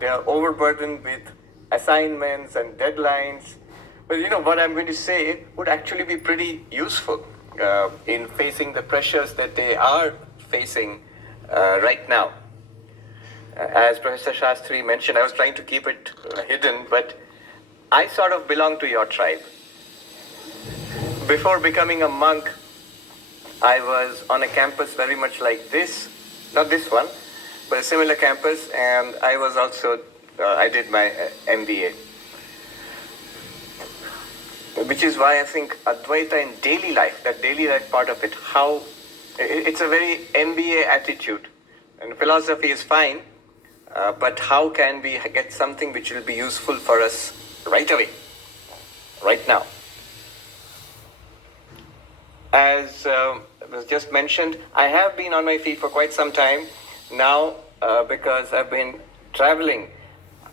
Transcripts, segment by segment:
They are overburdened with assignments and deadlines. But what I'm going to say would actually be pretty useful in facing the pressures that they are facing right now. As Professor Shastri mentioned, I was trying to keep it hidden, but I sort of belong to your tribe. Before becoming a monk, I was on a campus very much like this, not this one, but a similar campus, and I was also, I did my MBA. Which is why I think Advaita in daily life, that daily life part of it, it's a very MBA attitude. And philosophy is fine, but how can we get something which will be useful for us right away, right now? As was just mentioned, I have been on my feet for quite some time now because I've been traveling.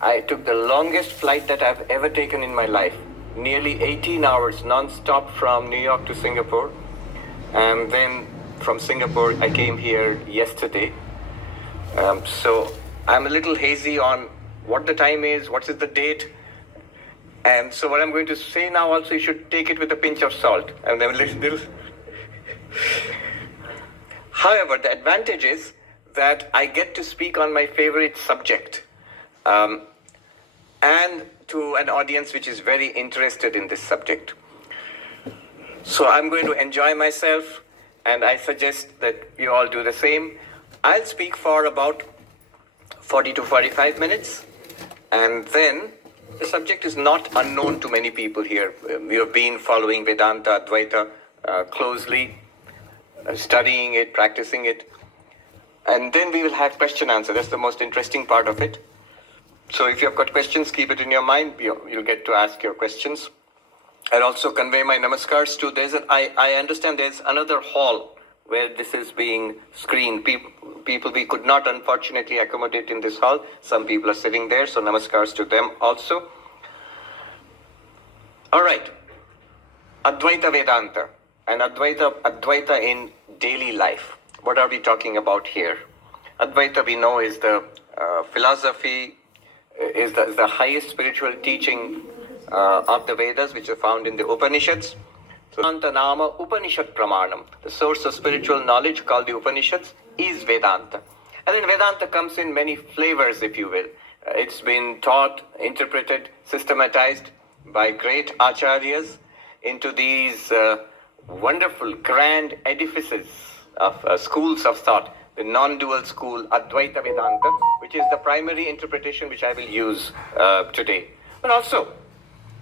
I took the longest flight that I've ever taken in my life. Nearly 18 hours non-stop from New York to Singapore. And then from Singapore, I came here yesterday. So I'm a little hazy on what the time is, what is the date. And so what I'm going to say now also, you should take it with a pinch of salt. And then little. However, the advantage is that I get to speak on my favorite subject. And to an audience which is very interested in this subject. So I'm going to enjoy myself, and I suggest that you all do the same. I'll speak for about 40 to 45 minutes, and then the subject is not unknown to many people here. We have been following Vedanta, Advaita closely, studying it, practicing it, and then we will have question answer. That's the most interesting part of it. So if you've got questions, keep it in your mind. You'll get to ask your questions. I'll also convey my namaskars to, I understand there's another hall where this is being screened. People we could not unfortunately accommodate in this hall. Some people are sitting there, so namaskars to them also. All right. Advaita Vedanta and Advaita in daily life. What are we talking about here? Advaita, we know, is the philosophy, is the highest spiritual teaching of the Vedas, which are found in the Upanishads. So, Vedanta Nama Upanishad Pramanam, the source of spiritual knowledge called the Upanishads, is Vedanta. And then Vedanta comes in many flavors, if you will. It's been taught, interpreted, systematized by great acharyas into these wonderful, grand edifices of schools of thought. The non-dual school, Advaita Vedanta, which is the primary interpretation which I will use today. But also,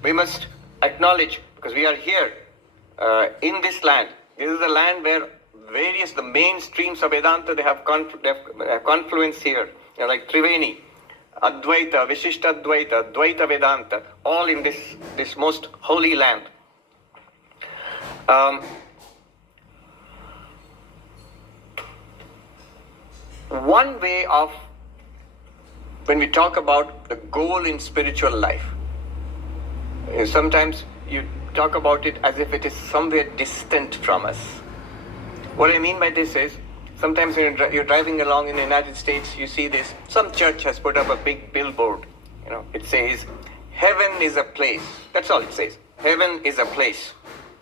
we must acknowledge, because we are here in this land, this is the land where the main streams of Vedanta, they have confluence here, like Triveni, Advaita, Vishishtadvaita, Dvaita Vedanta, all in this most holy land. One way of, when we talk about the goal in spiritual life, sometimes you talk about it as if it is somewhere distant from us. What I mean by this is, sometimes when you're driving along in the United States, you see this, some church has put up a big billboard, it says, heaven is a place. That's all it says. Heaven is a place.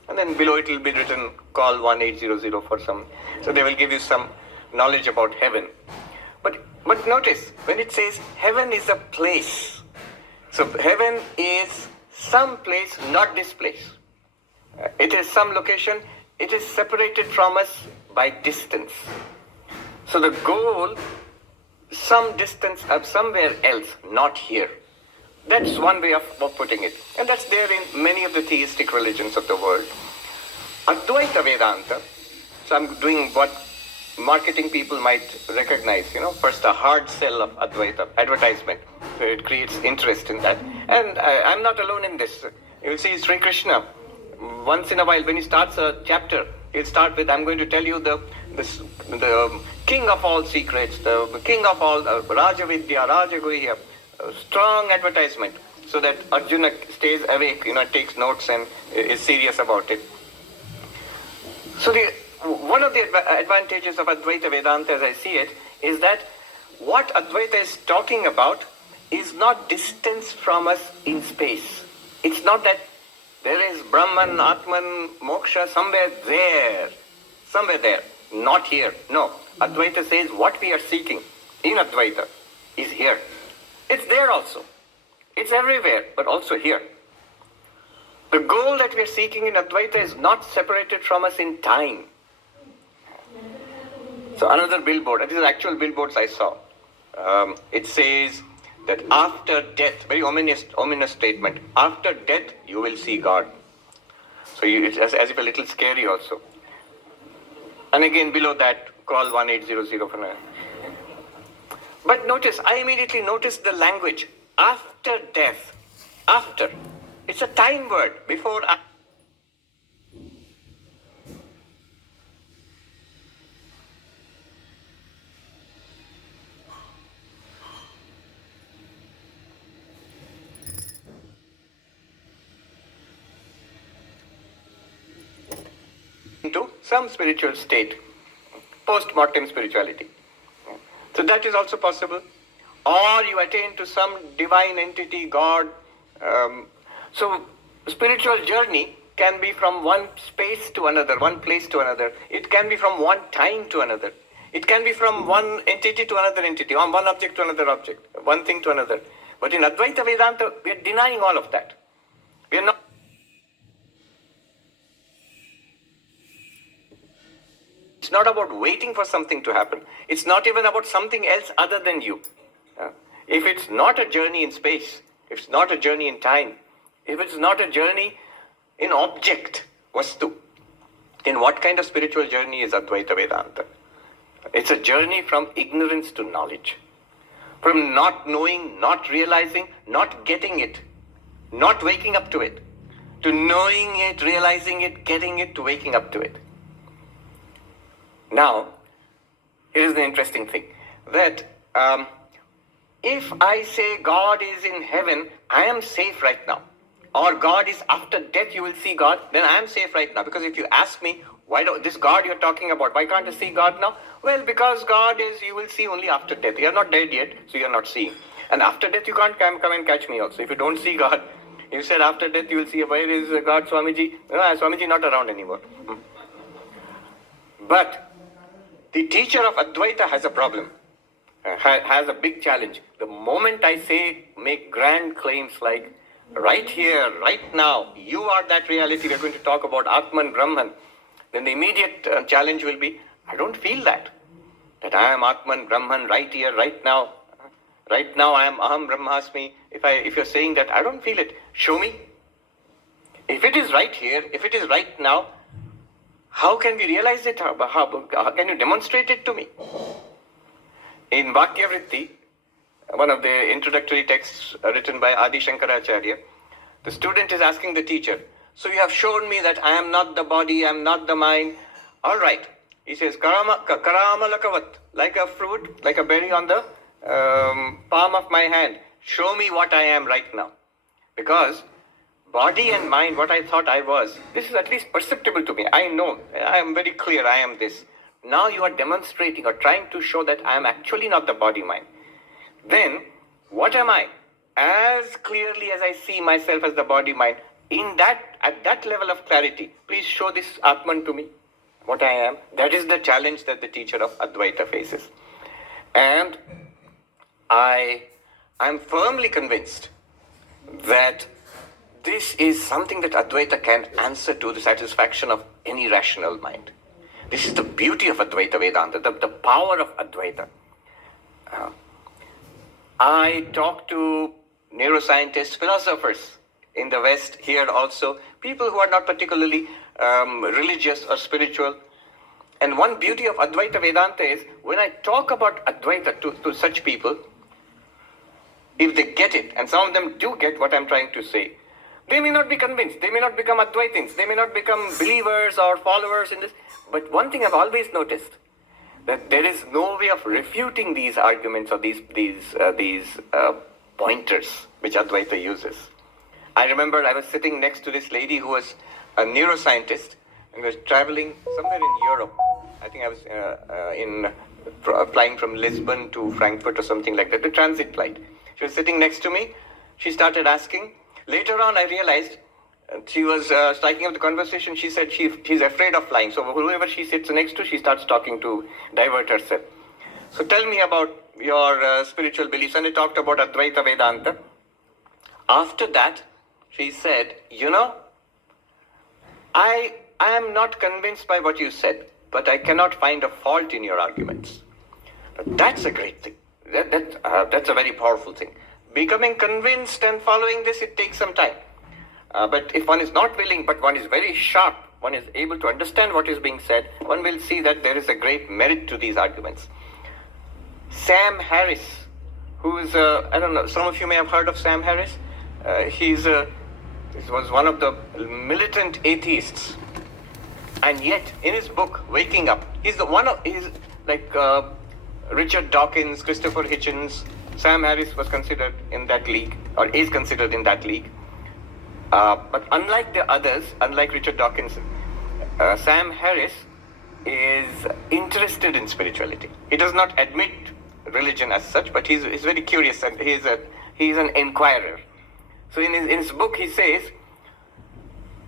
And then below it will be written, call 1800 for some. So they will give you some knowledge about heaven. But notice, when it says heaven is a place, so heaven is some place, not this place. It is some location, it is separated from us by distance. So the goal, some distance of somewhere else, not here. That's one way of putting it. And that's there in many of the theistic religions of the world. Advaita Vedanta, so I'm doing what marketing people might recognize, first a hard sell of Advaita, advertisement. So it creates interest in that. And I'm not alone in this. You'll see Sri Krishna, once in a while when he starts a chapter, he'll start with, I'm going to tell you the king of all secrets, the king of all, Rajavidya, Rajaguhya, strong advertisement, so that Arjuna stays awake, takes notes and is serious about it. So one of the advantages of Advaita Vedanta, as I see it, is that what Advaita is talking about is not distance from us in space. It's not that there is Brahman, Atman, Moksha somewhere there. Somewhere there. Not here. No. Advaita says what we are seeking in Advaita is here. It's there also. It's everywhere, but also here. The goal that we are seeking in Advaita is not separated from us in time. So another billboard, these are actual billboards I saw. It says that after death, very ominous statement, after death you will see God. So it's as if a little scary also. And again below that, call 1800 for now. But notice, I immediately noticed the language. After death. After. It's a time word. Before. Into some spiritual state. Post-mortem spirituality. So that is also possible. Or you attain to some divine entity, God. So spiritual journey can be from one space to another, one place to another. It can be from one time to another. It can be from one entity to another entity, or one object to another object, one thing to another. But in Advaita Vedanta, we are denying all of that. We are not. It's not about waiting for something to happen. It's not even about something else other than you. If it's not a journey in space, if it's not a journey in time, if it's not a journey in object, vastu, then what kind of spiritual journey is Advaita Vedanta? It's a journey from ignorance to knowledge. From not knowing, not realizing, not getting it, not waking up to it, to knowing it, realizing it, getting it, to waking up to it. Now, here's the interesting thing, that if I say God is in heaven, I am safe right now. Or God is after death, you will see God, then I am safe right now. Because if you ask me, why don't this God you're talking about, why can't I see God now? Well, because God is, you will see only after death. You're not dead yet, so you're not seeing. And after death, you can't come and catch me also. If you don't see God, you said after death, you will see, where is God, Swamiji? No, Swamiji not around anymore. But the teacher of Advaita has a problem, has a big challenge. The moment I say, make grand claims like, right here, right now, you are that reality, we're going to talk about Atman, Brahman, then the immediate challenge will be, I don't feel that I am Atman, Brahman, right here, right now. Right now I am Aham Brahmasmi. If you're saying that, I don't feel it. Show me. If it is right here, if it is right now, how can we realize it? How can you demonstrate it to me? In Vakyavritti, one of the introductory texts written by Adi Shankaracharya, the student is asking the teacher, so you have shown me that I am not the body, I am not the mind. All right. He says, Karamalakavat, like a fruit, like a berry on the palm of my hand. Show me what I am right now. Because body and mind, what I thought I was, this is at least perceptible to me. I know, I am very clear, I am this. Now you are demonstrating or trying to show that I am actually not the body-mind. Then, what am I? As clearly as I see myself as the body-mind, at that level of clarity, please show this Atman to me, what I am. That is the challenge that the teacher of Advaita faces. And I am firmly convinced that this is something that Advaita can answer to the satisfaction of any rational mind. This is the beauty of Advaita Vedanta, the power of Advaita. I talk to neuroscientists, philosophers in the West, here also, people who are not particularly religious or spiritual. And one beauty of Advaita Vedanta is, when I talk about Advaita to such people, if they get it, and some of them do get what I'm trying to say, they may not be convinced, they may not become Advaitins, they may not become believers or followers in this. But one thing I've always noticed, that there is no way of refuting these arguments or these pointers which Advaita uses. I remember I was sitting next to this lady who was a neuroscientist and was traveling somewhere in Europe. I think I was flying from Lisbon to Frankfurt or something like that, the transit flight. She was sitting next to me. She started asking. Later on, I realized she was striking up the conversation. She said she's afraid of flying. So whoever she sits next to, she starts talking to divert herself. So tell me about your spiritual beliefs. And I talked about Advaitha Vedanta. After that, she said, I am not convinced by what you said, but I cannot find a fault in your arguments. But that's a great thing. That's a very powerful thing. Becoming convinced and following this, it takes some time. But if one is not willing, but one is very sharp, one is able to understand what is being said, one will see that there is a great merit to these arguments. Sam Harris, who is, I don't know, some of you may have heard of Sam Harris. He was one of the militant atheists. And yet, in his book, Waking Up, he's like Richard Dawkins, Christopher Hitchens. Sam Harris was considered in that league, or is considered in that league. But unlike the others, unlike Richard Dawkins, Sam Harris is interested in spirituality. He does not admit religion as such, but he's very curious, and he's an inquirer. So in his book, he says,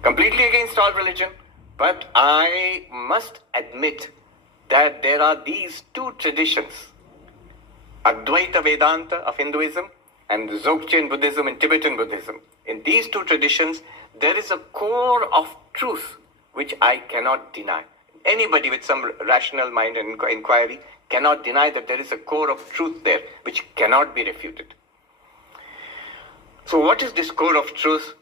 completely against all religion, but I must admit that there are these two traditions, Advaitha Vedanta of Hinduism and Dzogchen Buddhism and Tibetan Buddhism. In these two traditions, there is a core of truth which I cannot deny. Anybody with some rational mind and inquiry cannot deny that there is a core of truth there which cannot be refuted. So what is this core of truth?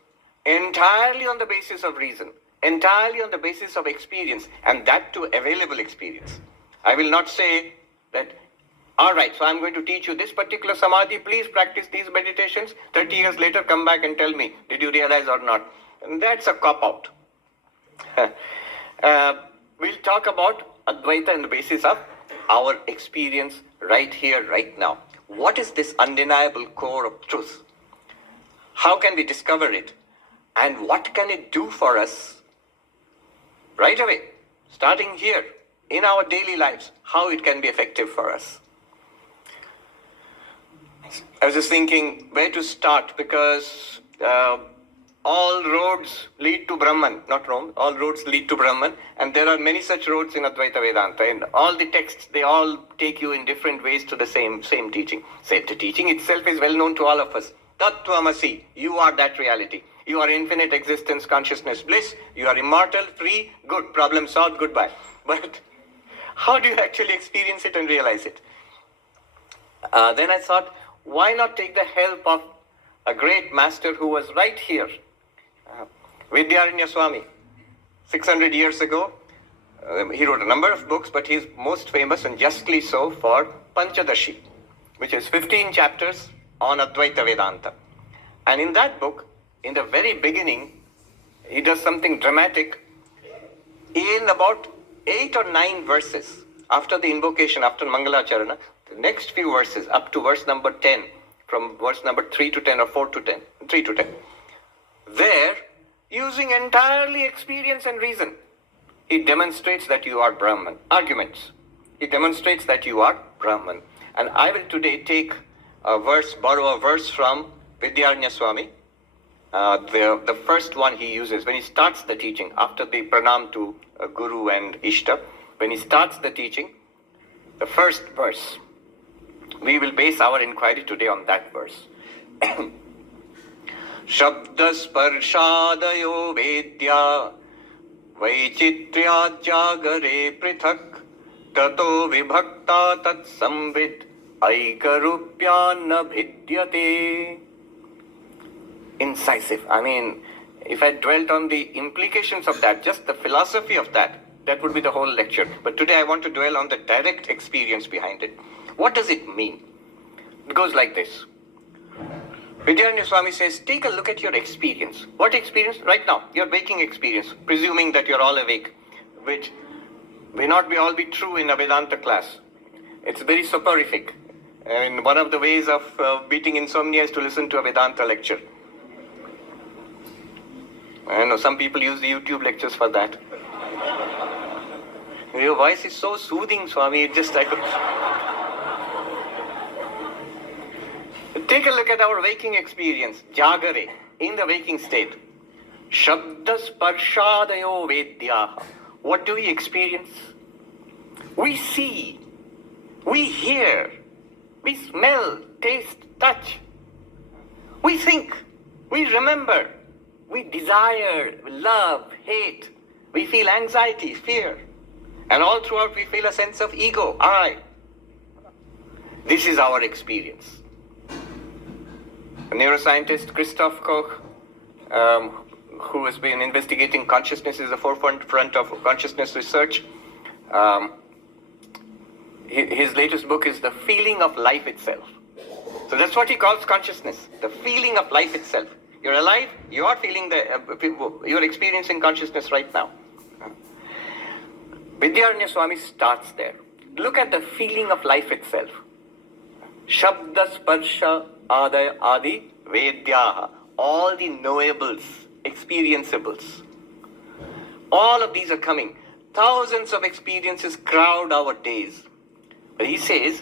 Entirely on the basis of reason, entirely on the basis of experience, and that too available experience. I will not say that, all right, so I'm going to teach you this particular samadhi, please practice these meditations, 30 years later come back and tell me, did you realize or not? And that's a cop-out. We'll talk about Advaita on the basis of our experience right here, right now. What is this undeniable core of truth? How can we discover it? And what can it do for us right away, starting here, in our daily lives, how it can be effective for us? I was just thinking where to start, because all roads lead to Brahman, not Rome, all roads lead to Brahman, and there are many such roads in Advaita Vedanta, and all the texts, they all take you in different ways to the same teaching. So the teaching itself is well known to all of us. Tattvamasi, you are that reality. You are infinite existence, consciousness, bliss. You are immortal, free, good, problem solved, goodbye. But how do you actually experience it and realize it? Then I thought, why not take the help of a great master who was right here, Vidyaranya Swami. 600 years ago, he wrote a number of books, but he's most famous, and justly so, for Panchadashi, which is 15 chapters on Advaita Vedanta. And in that book, in the very beginning, he does something dramatic. In about 8 or 9 verses, after the invocation, after Mangalacharana, the next few verses, up to verse number 10, from verse number 3 to 10 or 4 to 10, 3 to 10, there, using entirely experience and reason, he demonstrates that you are Brahman. Arguments. He demonstrates that you are Brahman. And I will today borrow a verse from Vidyaranya Swami. The first one he uses when he starts the teaching, after the pranam to Guru and Ishta, when he starts the teaching, the first verse. We will base our inquiry today on that verse. Shabdasparshadayo vedya vaichitryadyagare prithak tato vibhakta tat samvid aikarupyana bhidyate. Incisive. I mean, if I dwelt on the implications of that, just the philosophy of that would be the whole lecture. But today I want to dwell on the direct experience behind it. What does it mean? It goes like this. Vidyaranya Swami says, take a look at your experience. What experience? Right now, your waking experience, presuming that you're all awake, which may not all be true in a Vedanta class. It's very soporific. And one of the ways of beating insomnia is to listen to a Vedanta lecture. I know some people use the YouTube lectures for that. Your voice is so soothing, Swami. It just Take a look at our waking experience, Jagare, in the waking state. Shabda sparshadayo vedyaha. What do we experience? We see, we hear, we smell, taste, touch. We think, we remember, we desire, we love, hate. We feel anxiety, fear. And all throughout we feel a sense of ego, I. This is our experience. A neuroscientist, Christoph Koch, who has been investigating consciousness, is the forefront of consciousness research. His latest book is The Feeling of Life Itself. So that's what he calls consciousness, the feeling of life itself. You're alive, you are feeling you're experiencing consciousness right now. Vidyaranya Swami starts there. Look at the feeling of life itself. Shabda sparsha adi vedyaha. All the knowables, experienceables. All of these are coming. Thousands of experiences crowd our days. But he says,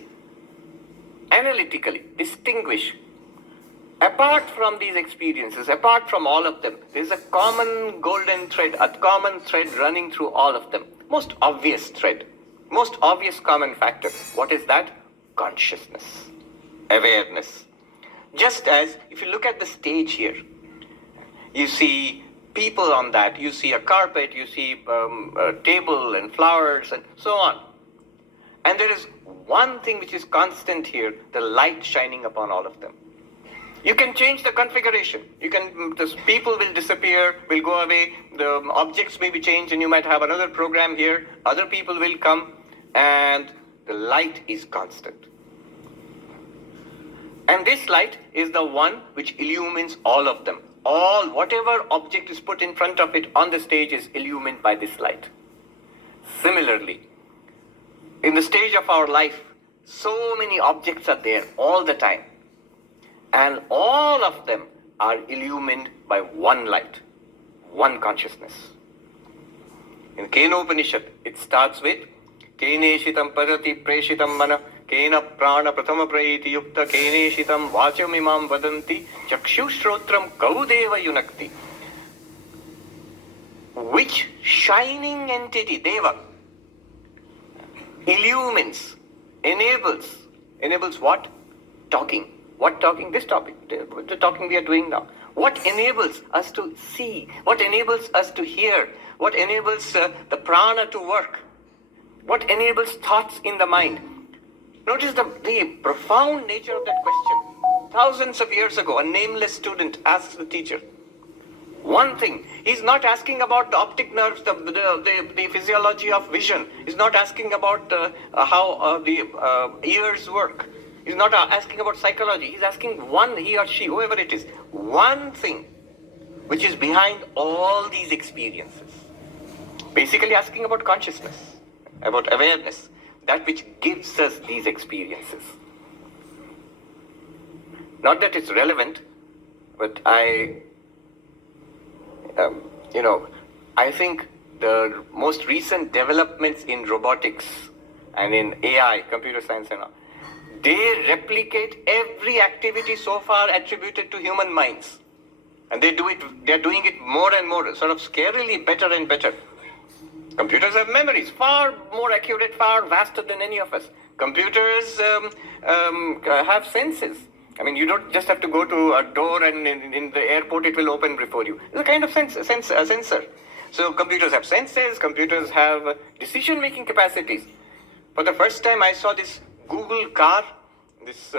analytically, distinguish. Apart from these experiences, apart from all of them, there is a common golden thread, a common thread running through all of them. Most obvious thread, most obvious common factor. What is that? Consciousness, awareness. Just as if you look at the stage here, you see people on that, you see a carpet, you see a table and flowers and so on. And there is one thing which is constant here, the light shining upon all of them. You can change the configuration. The people will disappear, will go away, the objects may be changed, and you might have another program here, other people will come, and the light is constant. And this light is the one which illumines all of them. Whatever object is put in front of it on the stage is illumined by this light. Similarly, in the stage of our life, so many objects are there all the time. And all of them are illumined by one light, one consciousness. In Kenopanishad, it starts with Keneshitam padati preshitam mana Kena prana pratama prayiti yukta Keneshitam vachamimam vadanti chakshu shrotram kaudeva yunakti. Which shining entity, Deva, illumines, enables what? Talking. What talking? This topic, the talking we are doing now. What enables us to see? What enables us to hear? What enables the prana to work? What enables thoughts in the mind? Notice the profound nature of that question. Thousands of years ago, a nameless student asks the teacher one thing. He's not asking about the optic nerves, the physiology of vision. He's not asking about how the ears work. He's not asking about psychology. He's asking he or she, whoever it is, one thing which is behind all these experiences. Basically asking about consciousness, about awareness, that which gives us these experiences. Not that it's relevant, but I think the most recent developments in robotics and in AI, computer science and all, they replicate every activity so far attributed to human minds. And they're doing it more and more, sort of scarily better and better. Computers have memories, far more accurate, far vaster than any of us. Computers have senses. I mean, you don't just have to go to a door and in the airport it will open before you. It's a kind of sensor. So computers have senses, computers have decision-making capacities. For the first time I saw this Google car, this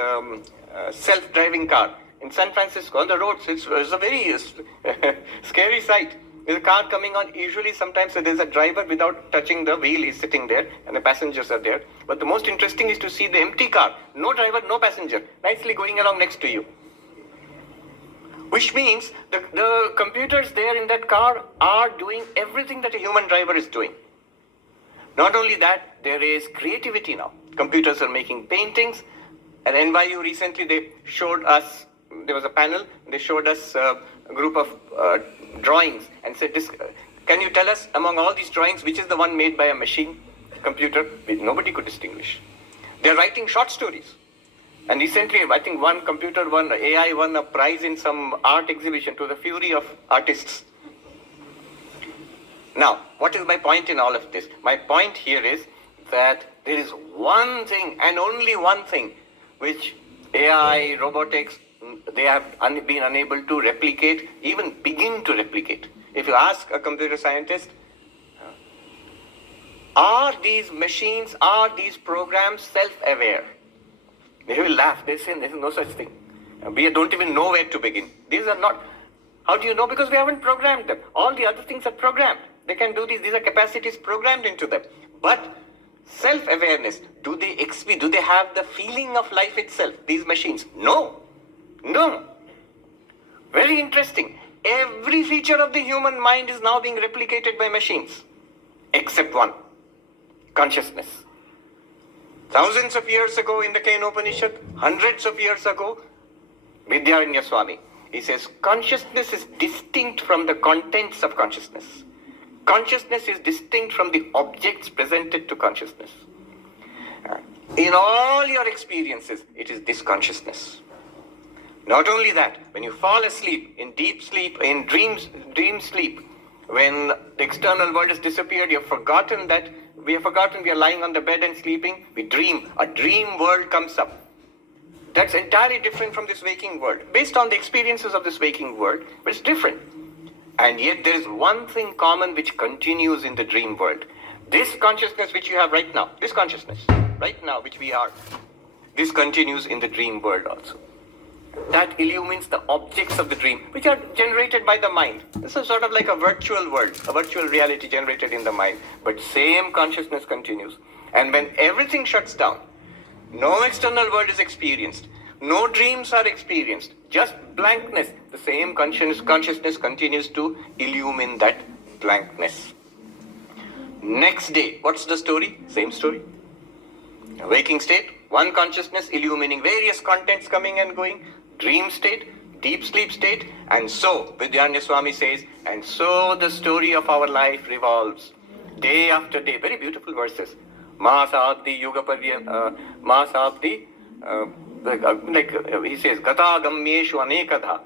self-driving car in San Francisco on the roads. It's a very scary sight. There's a car coming on. Usually sometimes there's a driver without touching the wheel. He's sitting there and the passengers are there. But the most interesting is to see the empty car. No driver, no passenger. Nicely going along next to you. Which means the computers there in that car are doing everything that a human driver is doing. Not only that, there is creativity now. Computers are making paintings. At NYU recently, they showed us, there was a panel, they showed us a group of drawings and said, can you tell us among all these drawings, which is the one made by a machine, computer? Nobody could distinguish. They're writing short stories. And recently, I think one computer won, AI won a prize in some art exhibition, to the fury of artists. Now, what is my point in all of this? My point here is that there is one thing and only one thing which AI, robotics, they have been unable to replicate, even begin to replicate. If you ask a computer scientist, are these machines, are these programs self-aware? They will laugh. They say there is no such thing. We don't even know where to begin. These are not. How do you know? Because we haven't programmed them. All the other things are programmed. They can do these. These are capacities programmed into them. But self-awareness, do they have the feeling of life itself, these machines? No. No. Very interesting. Every feature of the human mind is now being replicated by machines. Except one. Consciousness. Thousands of years ago in the Kena Upanishad, hundreds of years ago, Vidyaranya Swami, he says, consciousness is distinct from the contents of consciousness. Consciousness is distinct from the objects presented to consciousness. In all your experiences, it is this consciousness. Not only that, when you fall asleep, in deep sleep, in dream sleep, when the external world has disappeared, you have forgotten that we are lying on the bed and sleeping, we dream. A dream world comes up. That's entirely different from this waking world. Based on the experiences of this waking world, but it's different. And yet there is one thing common which continues in the dream world. This consciousness which you have right now, this consciousness, right now which we are, this continues in the dream world also. That illumines the objects of the dream, which are generated by the mind. This is sort of like a virtual world, a virtual reality generated in the mind. But same consciousness continues. And when everything shuts down, no external world is experienced, no dreams are experienced, just blankness, the same consciousness continues to illumine that blankness. Next day, what's the story? Same story. A waking state, one consciousness illumining various contents coming and going. Dream state, deep sleep state, and so, Vidyaranya Swami says, and so the story of our life revolves. Day after day, very beautiful verses. Masabdi Yugaparya, Masabdi, he says, Gata Gamyeshu Anekadha.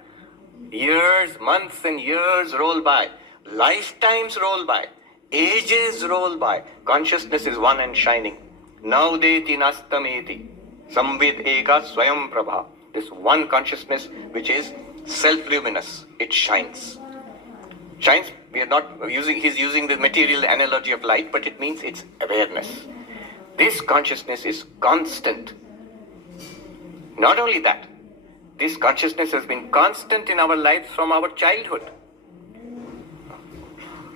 Years, months and years roll by. Lifetimes roll by. Ages roll by. Consciousness is one and shining. Naudeti nastameti. Samvid eka swayam prabha. This one consciousness which is self-luminous. It shines. Shines, we are not using, he's using the material analogy of light, but it means it's awareness. This consciousness is constant. Not only that, this consciousness has been constant in our lives from our childhood.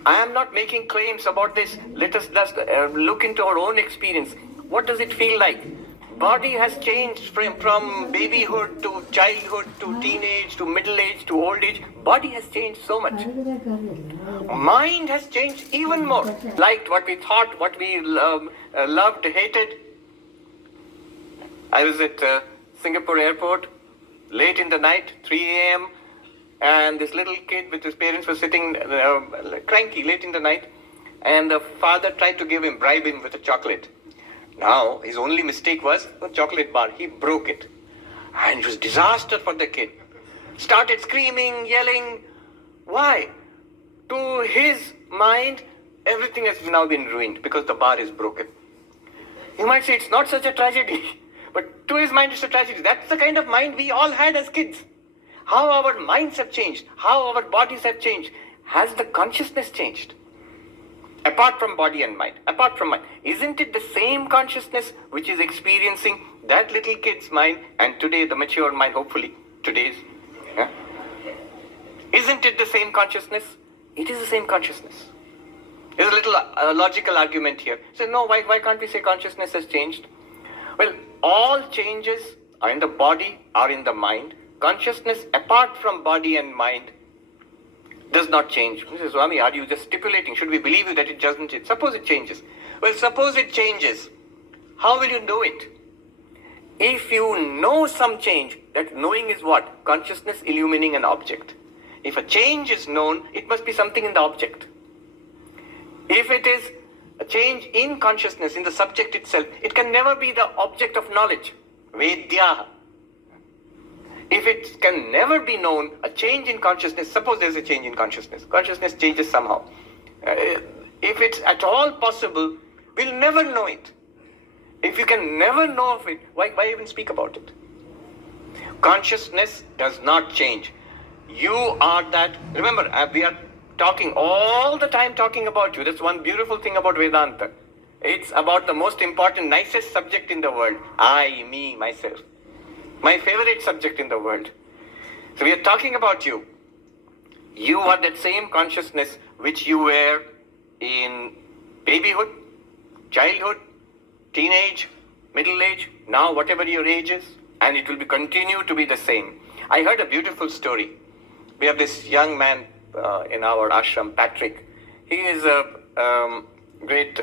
I am not making claims about this. Let us just look into our own experience. What does it feel like? Body has changed from babyhood to childhood to teenage to middle age to old age. Body has changed so much. Mind has changed even more. Liked what we thought, what we loved, hated. I was at Singapore airport late in the night, 3 a.m. and this little kid with his parents was sitting cranky late in the night, and the father tried to bribe him with a chocolate. Now, his only mistake was a chocolate bar. He broke it. And it was disaster for the kid. Started screaming, yelling. Why? To his mind, everything has now been ruined because the bar is broken. You might say it's not such a tragedy. But to his mind, it's a tragedy. That's the kind of mind we all had as kids. How our minds have changed. How our bodies have changed. Has the consciousness changed? Apart from body and mind, apart from mind, isn't it the same consciousness which is experiencing that little kid's mind and today the mature mind, hopefully, today's? Yeah? Isn't it the same consciousness? It is the same consciousness. There's a little logical argument here. So no, why can't we say consciousness has changed? Well, all changes are in the body, are in the mind. Consciousness apart from body and mind does not change. He says, Swami, are you just stipulating? Should we believe you that it doesn't change? Suppose it changes. Well, suppose it changes. How will you know it? If you know some change, that knowing is what? Consciousness illumining an object. If a change is known, it must be something in the object. If it is a change in consciousness, in the subject itself, it can never be the object of knowledge. Vedya. If it can never be known, a change in consciousness, suppose there's a change in consciousness, consciousness changes somehow. If it's at all possible, we'll never know it. If you can never know of it, why even speak about it? Consciousness does not change. You are that. Remember, we are talking all the time talking about you. That's one beautiful thing about Vedanta. It's about the most important, nicest subject in the world. I, me, myself. My favorite subject in the world. So we are talking about you. You are that same consciousness which you were in babyhood, childhood, teenage, middle age, now whatever your age is, and it will continue to be the same. I heard a beautiful story. We have this young man in our ashram, Patrick. He is a great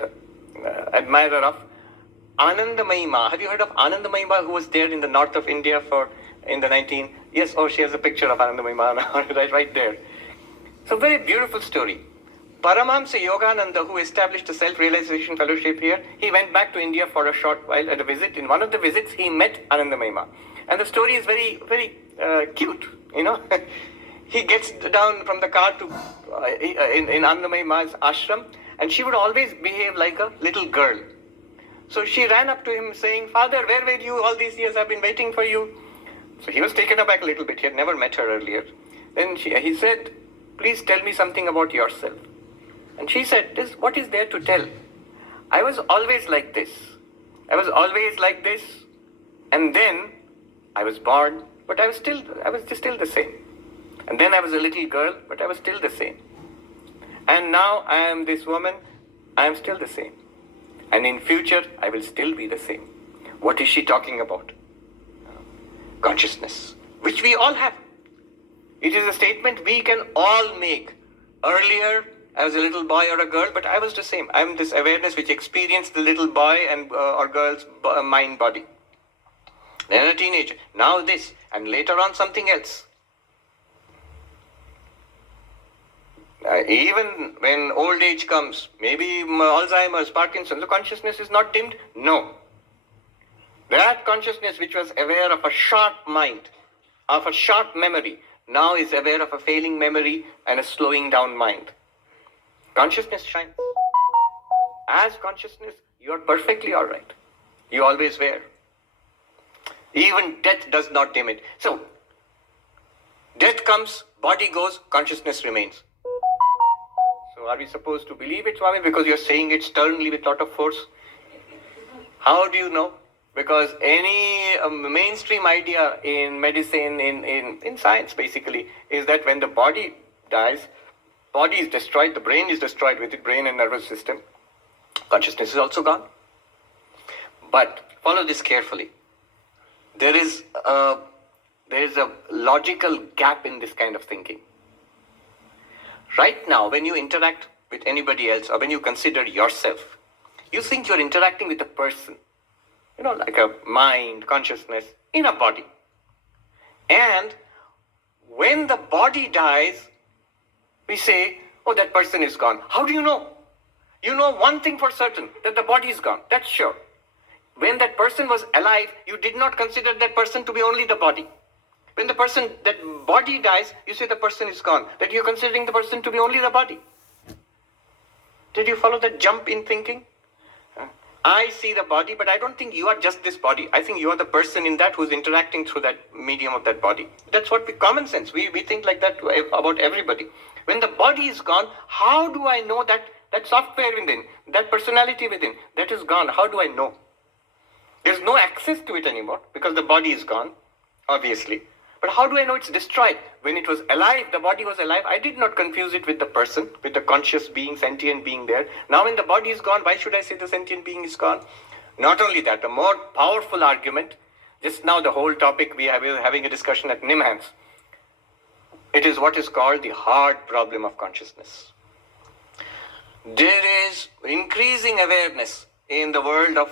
admirer of Anandamayi Ma. Have you heard of Anandamayi Ma, who was there in the north of India in the Yes, oh, she has a picture of Anandamayi Ma right there. So very beautiful story. Paramahamsa Yogananda, who established a self-realization fellowship here, he went back to India for a short while at a visit. In one of the visits, he met Anandamayi Ma. And the story is very, very cute, He gets down from the car to in Anandamayi Ma's ashram, and she would always behave like a little girl. So she ran up to him saying, "Father, where were you all these years? I've been waiting for you." So he was taken aback a little bit. He had never met her earlier. Then he said, "Please tell me something about yourself." And she said, "What is there to tell? I was always like this. I was always like this. And then I was born, but I was just still the same. And then I was a little girl, but I was still the same. And now I am this woman, I am still the same. And in future, I will still be the same." What is she talking about? Consciousness, which we all have. It is a statement we can all make. Earlier, I was a little boy or a girl, but I was the same. I am this awareness which experienced the little boy and or girl's mind body. Then a teenager, now this, and later on something else. Even when old age comes, maybe Alzheimer's, Parkinson's, the consciousness is not dimmed? No. That consciousness which was aware of a sharp mind, of a sharp memory, now is aware of a failing memory and a slowing down mind. Consciousness shines. As consciousness, you are perfectly all right. You always were. Even death does not dim it. So, death comes, body goes, consciousness remains. So are we supposed to believe it, Swami, because you're saying it sternly with a lot of force? How do you know? Because any mainstream idea in medicine, in science basically, is that when the body dies, body is destroyed, the brain is destroyed with it, brain and nervous system. Consciousness is also gone. But follow this carefully. There is a logical gap in this kind of thinking. Right now, when you interact with anybody else or when you consider yourself, you think you're interacting with a person, like a mind, consciousness in a body. And when the body dies, we say, "Oh, that person is gone." How do you know? You know one thing for certain, that the body is gone. That's sure. When that person was alive, you did not consider that person to be only the body. When that body dies, you say the person is gone. That you're considering the person to be only the body. Did you follow that jump in thinking? I see the body, but I don't think you are just this body. I think you are the person in that who's interacting through that medium of that body. That's what common sense. We think like that about everybody. When the body is gone, how do I know that software within, that personality within, that is gone? How do I know? There's no access to it anymore because the body is gone, obviously. But how do I know it's destroyed? When it was alive, the body was alive, I did not confuse it with the person, with the conscious being, sentient being there. Now when the body is gone, why should I say the sentient being is gone? Not only that, a more powerful argument, just now the whole topic we are having a discussion at Nimhans. It is what is called the hard problem of consciousness. There is increasing awareness in the world of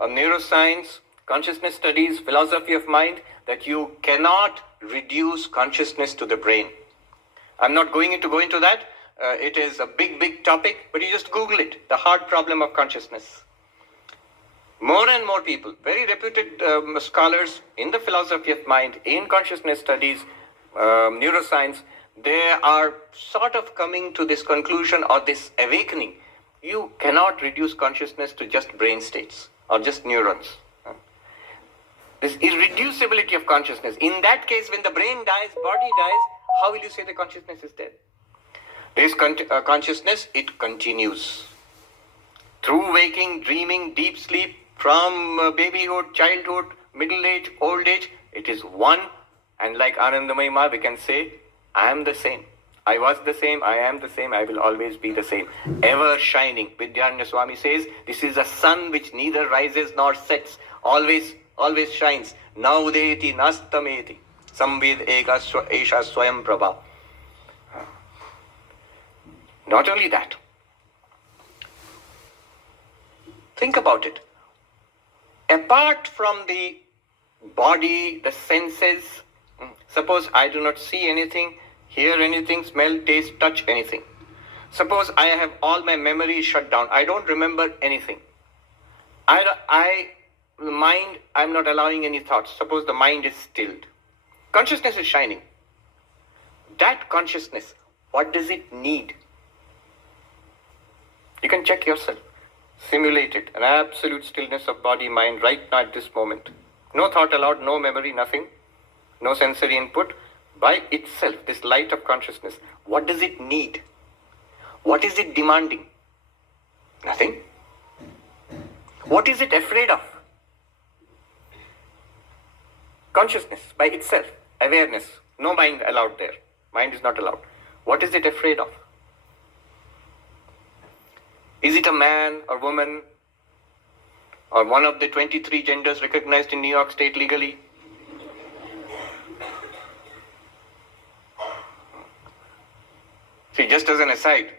neuroscience, consciousness studies, philosophy of mind, that you cannot reduce consciousness to the brain. I'm not going to go into that. It is a big topic, but you just Google it, the hard problem of consciousness. More and more people, very reputed scholars in the philosophy of mind, in consciousness studies, neuroscience, they are sort of coming to this conclusion or this awakening. You cannot reduce consciousness to just brain states or just neurons. This irreducibility of consciousness. In that case, when the brain dies, body dies, how will you say the consciousness is dead? There is consciousness, it continues. Through waking, dreaming, deep sleep, from babyhood, childhood, middle age, old age, it is one. And like Anandamayi Ma, we can say, I am the same. I was the same, I am the same, I will always be the same. Ever shining. Vidyaranya Swami says, this is a sun which neither rises nor sets, always shines. Naudeti nastameti. Samvid eka esha swayam prabha. Not only that. Think about it. Apart from the body, the senses, suppose I do not see anything, hear anything, smell, taste, touch anything. Suppose I have all my memory shut down. I don't remember anything. The mind, I'm not allowing any thoughts. Suppose the mind is stilled. Consciousness is shining. That consciousness, what does it need? You can check yourself. Simulate it. An absolute stillness of body, mind right now at this moment. No thought allowed, no memory, nothing. No sensory input. By itself, this light of consciousness, what does it need? What is it demanding? Nothing. What is it afraid of? Consciousness by itself, awareness. No mind allowed there. Mind is not allowed. What is it afraid of? Is it a man or woman or one of the 23 genders recognized in New York State legally? See, just as an aside,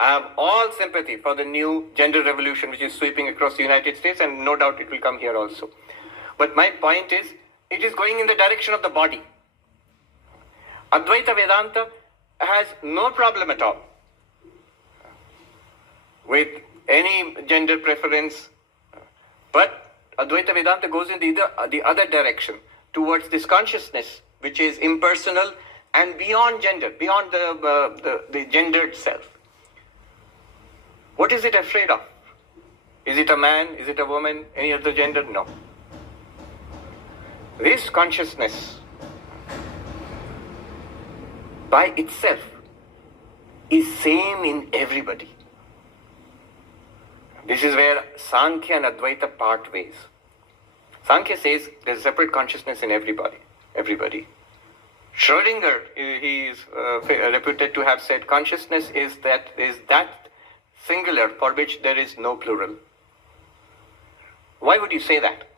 I have all sympathy for the new gender revolution which is sweeping across the United States, and no doubt it will come here also. But my point is, it is going in the direction of the body. Advaitha Vedanta has no problem at all with any gender preference, but Advaitha Vedanta goes in the other direction, towards this consciousness which is impersonal and beyond gender, beyond the gendered self. What is it afraid of? Is it a man? Is it a woman? Any other gender? No. This consciousness by itself is same in everybody. This is where Sankhya and Advaita part ways. Sankhya says there's separate consciousness in everybody. Schrödinger, he is reputed to have said consciousness is that singular for which there is no plural. Why would you say that?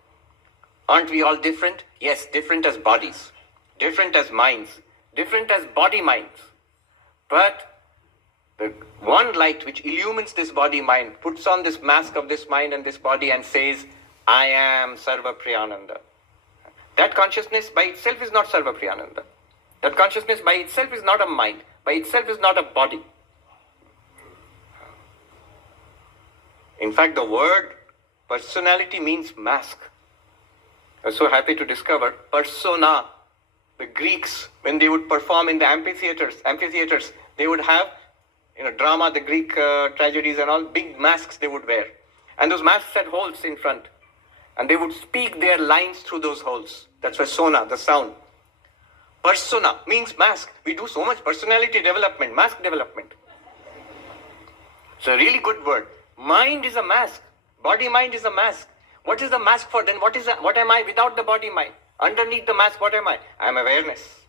Aren't we all different? Yes, different as bodies, different as minds, different as body minds. But the one light which illumines this body mind, puts on this mask of this mind and this body and says, I am Sarvapriyananda. That consciousness by itself is not Sarvapriyananda. That consciousness by itself is not a mind, by itself is not a body. In fact, the word personality means mask. I was so happy to discover persona. The Greeks, when they would perform in the amphitheaters, they would have, drama, the Greek tragedies and all, big masks they would wear. And those masks had holes in front. And they would speak their lines through those holes. That's why sona, the sound. Persona means mask. We do so much personality development, mask development. It's a really good word. Mind is a mask. Body mind is a mask. What is the mask for? Then what am I without the body mind? Underneath the mask, what am I? I am awareness.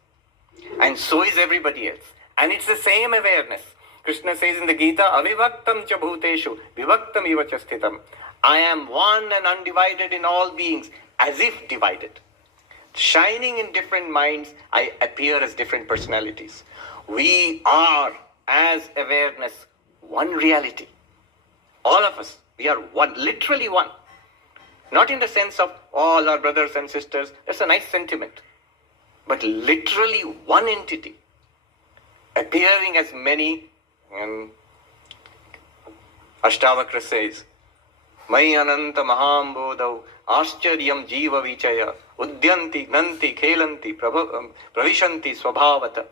And so is everybody else. And it's the same awareness. Krishna says in the Gita, Avivaktam cha bhuteshu, vivaktam iva cha sthitam. I am one and undivided in all beings, as if divided. Shining in different minds, I appear as different personalities. We are, as awareness, one reality. All of us, we are one, literally one. Not in the sense of all our brothers and sisters, that's a nice sentiment. But literally one entity, appearing as many, Ashtavakra says, Mai ananta mahambodau Ashcharyam jiva vichaya Udyanti gnanti khelanti pravishanti swabhavata.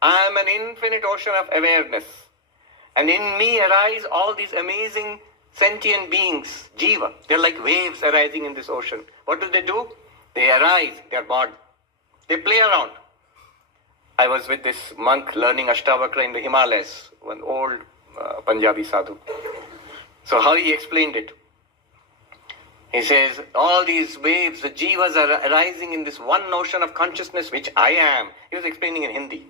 I am an infinite ocean of awareness, and in me arise all these amazing sentient beings, jiva. They're like waves arising in this ocean. What do? They arise, they're born. They play around. I was with this monk learning Ashtavakra in the Himalayas, one old Punjabi sadhu. So how he explained it? He says, all these waves, the jivas are arising in this one notion of consciousness which I am. He was explaining in Hindi.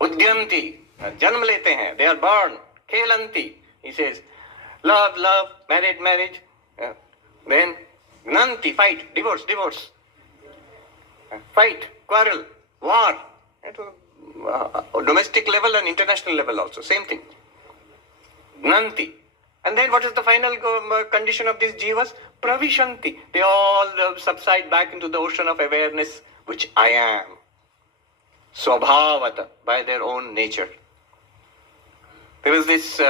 Udyanti, janm lete hain, they are born. Khelanti, he says, love, marriage. Then gnanti, fight, divorce. Fight, quarrel, war. At domestic level and international level also, same thing. Gnanti. And then what is the final condition of these jivas? Pravishanti. They all subside back into the ocean of awareness, which I am. Swabhavata, by their own nature. There was this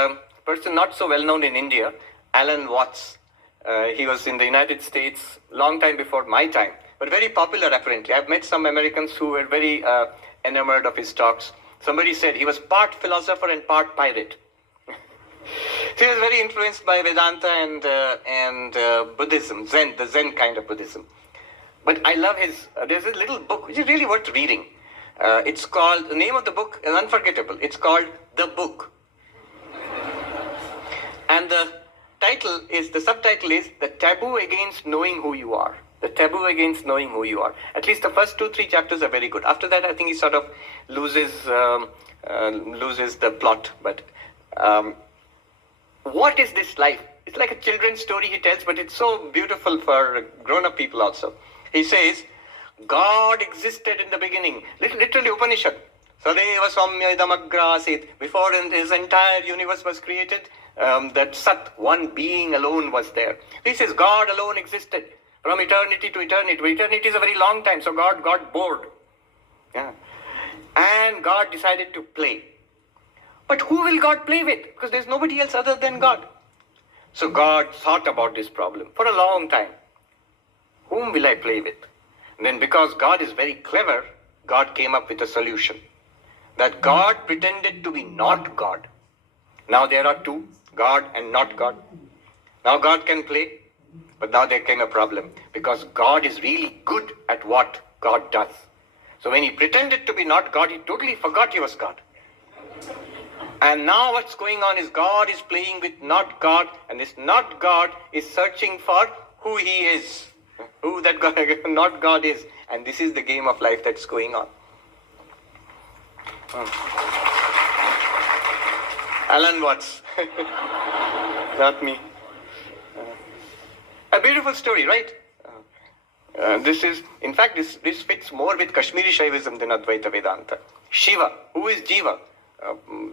person not so well known in India, Alan Watts. He was in the United States long time before my time, but very popular apparently. I've met some Americans who were very enamored of his talks. Somebody said he was part philosopher and part pirate. So he was very influenced by Vedanta and Buddhism, Zen, the Zen kind of Buddhism. But I love his, there's a little book which is really worth reading. It's called, the name of the book is unforgettable. It's called The Book. And the subtitle is The Taboo Against Knowing Who You Are. The taboo against knowing who you are. At least the first 2-3 chapters are very good. After that, I think he sort of loses the plot. But what is this life? It's like a children's story he tells, but it's so beautiful for grown-up people also. He says, God existed in the beginning. Literally Upanishad. Sadeva Saumya Idamagrasit. Before his entire universe was created, that Sat, one being alone was there. He says God alone existed from eternity to eternity. Eternity is a very long time, so God got bored. Yeah. And God decided to play. But who will God play with? Because there's nobody else other than God. So God thought about this problem for a long time. Whom will I play with? And then because God is very clever, God came up with a solution. That God pretended to be not God. Now there are two, God and not God. Now God can play, but now there came a problem. Because God is really good at what God does. So when he pretended to be not God, he totally forgot he was God. And now what's going on is God is playing with not God, and this not God is searching for who he is. Who that God, not God is. And this is the game of life that's going on. Alan Watts. Not me. A beautiful story, right? This fits more with Kashmiri Shaivism than Advaitha Vedanta. Shiva, who is Jiva?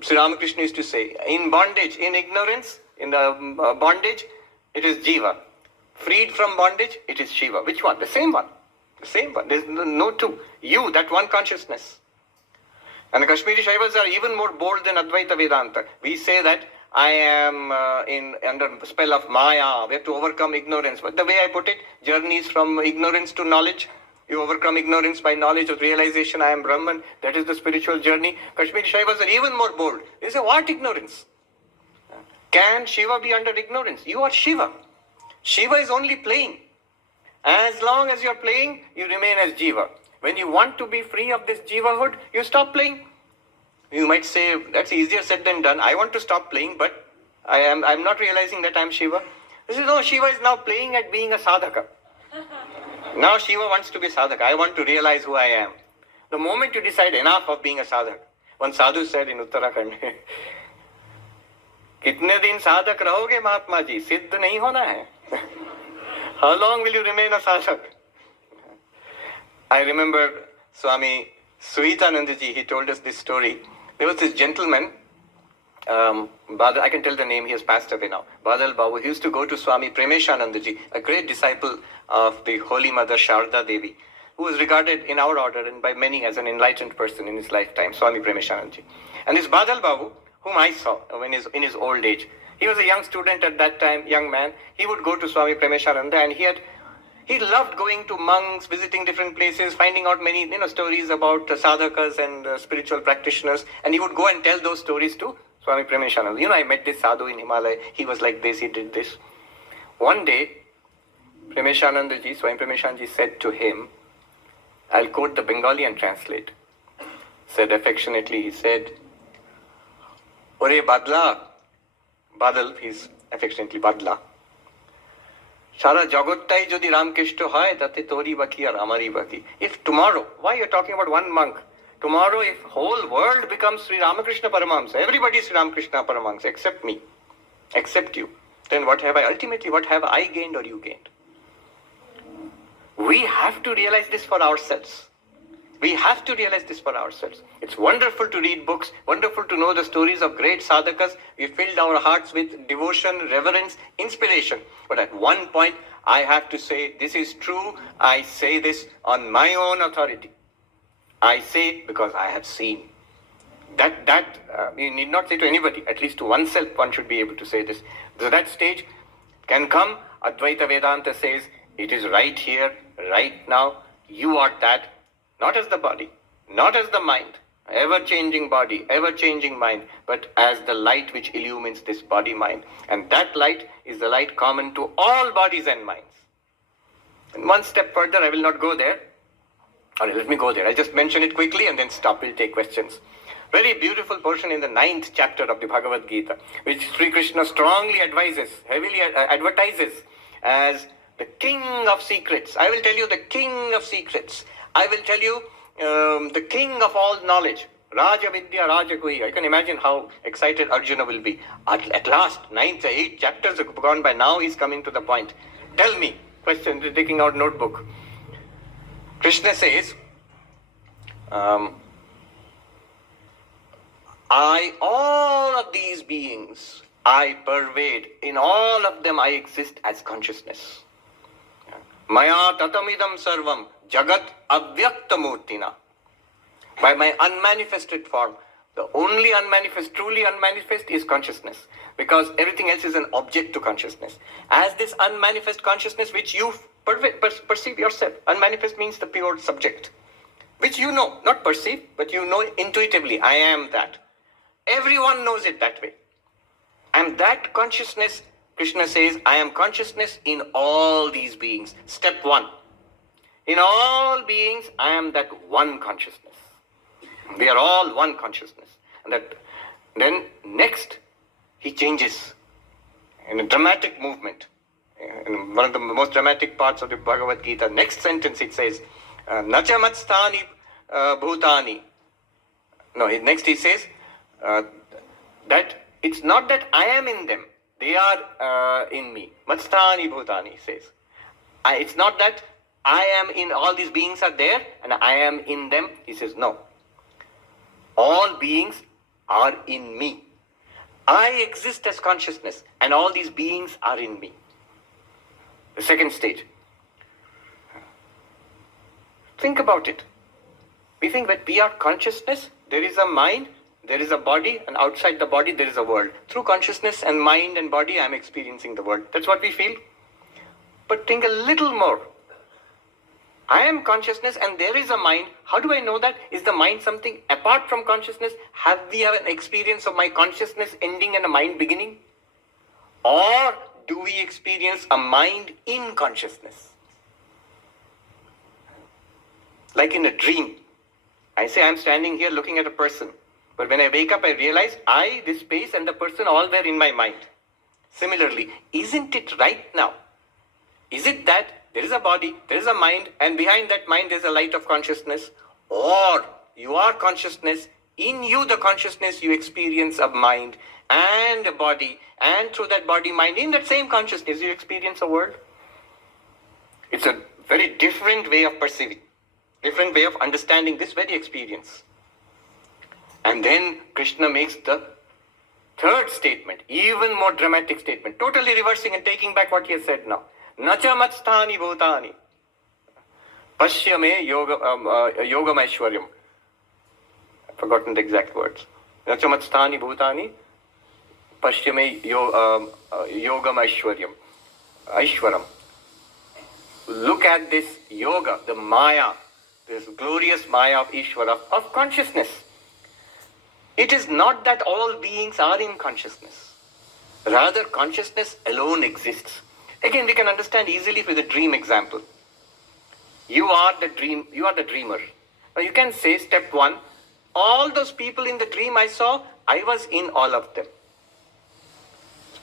Sri Ramakrishna used to say, in bondage, in ignorance, in the bondage, it is Jiva. Freed from bondage, it is Shiva. Which one? The same one. The same one. There's no two. You, that one consciousness. And the Kashmiri Shaivas are even more bold than Advaita Vedanta. We say that I am under spell of Maya. We have to overcome ignorance. But the way I put it, journeys from ignorance to knowledge. You overcome ignorance by knowledge of realization. I am Brahman. That is the spiritual journey. Kashmiri Shaivas are even more bold. They say, what ignorance? Can Shiva be under ignorance? You are Shiva. Shiva is only playing. As long as you're playing, you remain as Jiva. When you want to be free of this Jivahood, you stop playing. You might say, that's easier said than done. I want to stop playing, but I'm not realizing that I'm Shiva. This is, no, Shiva is now playing at being a sadhaka. Now Shiva wants to be sadhaka. I want to realize who I am. The moment you decide enough of being a sadhaka, one sadhu said in Uttarakhand, कितने दिन साधक रहोगे महात्मा जी सिद्ध नहीं होना है. How long will you remain a sadhak? I remember Swami Sarvapriyananda ji, he told us this story. There was this gentleman, I can tell the name, he has passed away now, Badal Babu. He used to go to Swami Premeshananda ji, a great disciple of the Holy Mother Sharda Devi, who was regarded in our order and by many as an enlightened person in his lifetime, Swami Premeshananda ji. And this Badal Babu, whom I saw in his old age, He was a young student at that time, young man. He would go to Swami Sarvapriyananda, and he loved going to monks, visiting different places, finding out many stories about sadhakas and spiritual practitioners, and he would go and tell those stories to Swami Sarvapriyananda. I met this sadhu in Himalaya. He was like this. He did this. One day, Swami Sarvapriyananda said to him, I'll quote the Bengali and translate. Said affectionately, he said, Ore Badla, Badal, he's affectionately Badla. Sara jagottai jodi Ramkrishna hai, tate tori baki ar amari baki. If tomorrow, why you're talking about one monk? Tomorrow, if whole world becomes Sri Ramakrishna Paramahamsa, everybody is Sri Ramakrishna Paramahamsa except me, except you, then what have I gained or you gained? We have to realize this for ourselves. We have to realize this for ourselves. It's wonderful to read books, wonderful to know the stories of great sadhakas. We filled our hearts with devotion, reverence, inspiration. But at one point, I have to say, this is true. I say this on my own authority. I say because I have seen. That you need not say to anybody, at least to oneself, one should be able to say this. So that stage can come. Advaitha Vedanta says, it is right here, right now. You are that. Not as the body, not as the mind, ever-changing body, ever-changing mind, but as the light which illumines this body-mind. And that light is the light common to all bodies and minds. And one step further, I will not go there. Or let me go there. I'll just mention it quickly and then stop. We'll take questions. Very beautiful portion in the 9th chapter of the Bhagavad Gita, which Sri Krishna strongly advises, heavily advertises as the king of secrets. I will tell you the king of secrets. I will tell you the king of all knowledge, Raja Vidya, Raja Guhya. I can imagine how excited Arjuna will be. At last, 8 chapters have gone by, now he's coming to the point. Tell me, question, taking out notebook. Krishna says, all of these beings, I pervade. In all of them, I exist as consciousness. Maya tatamidam sarvam jagat avyakta murtina. By my unmanifested form. The only unmanifest, truly unmanifest is consciousness. Because everything else is an object to consciousness. As this unmanifest consciousness which you perceive yourself. Unmanifest means the pure subject. Which you know, not perceive, but you know intuitively. I am that. Everyone knows it that way. And that consciousness, Krishna says, I am consciousness in all these beings. Step 1. In all beings, I am that one consciousness. We are all one consciousness. And then next, he changes in a dramatic movement. In one of the most dramatic parts of the Bhagavad Gita, next sentence it says, Nacha matstani bhutani. No, next he says that it's not that I am in them. They are in me. Matstani bhutani, he says. It's not that I am in, all these beings are there and I am in them. He says, no. All beings are in me. I exist as consciousness and all these beings are in me. The second stage. Think about it. We think that we are consciousness, there is a mind, there is a body, and outside the body there is a world. Through consciousness and mind and body, I am experiencing the world. That's what we feel. But think a little more. I am consciousness and there is a mind. How do I know that? Is the mind something apart from consciousness? Have we have an experience of my consciousness ending and a mind beginning? Or do we experience a mind in consciousness? Like in a dream. I say I'm standing here looking at a person. But when I wake up, I realize this space and the person all were in my mind. Similarly, isn't it right now? Is it that there is a body, there is a mind, and behind that mind there is a light of consciousness? Or you are consciousness, in you the consciousness you experience a mind and a body, and through that body mind, in that same consciousness you experience a world? It's a very different way of perceiving, different way of understanding this very experience. And then Krishna makes the third statement, even more dramatic statement, totally reversing and taking back what he has said now. Nacha matstani bhutani pashya me yogam aishwaryam. I've forgotten the exact words. Nacha matstani bhutani Pashyame yogam aishwaram. Look at this yoga, the maya, this glorious maya of Ishvara, of consciousness. It is not that all beings are in consciousness. Rather, consciousness alone exists. Again, we can understand easily with the dream example. You are the dreamer. Now you can say, step one, all those people in the dream I saw, I was in all of them.